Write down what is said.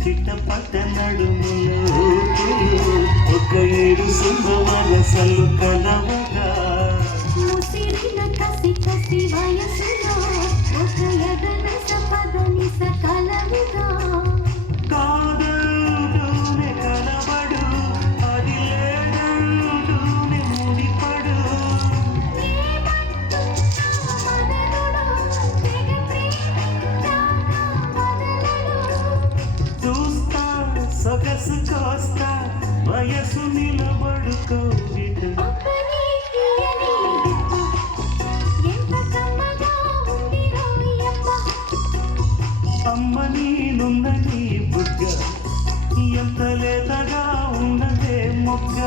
చిట్టపట్ట నడుములు ఒక ఏడు సుందరసలు కలవగా ముసిరిన కసి కసి వయసులో ఒక ఎదన సపదని సకలవిగా కాదూనే కలబడు అది లేదూనే ముడిపడు చూస్తా సొగసు కోస్తా వయసు నిలబడుకోవిట అమ్మ నేనున్న నీ బుగ్గ ఎంత లేతగా ఉన్నదే మొగ్గ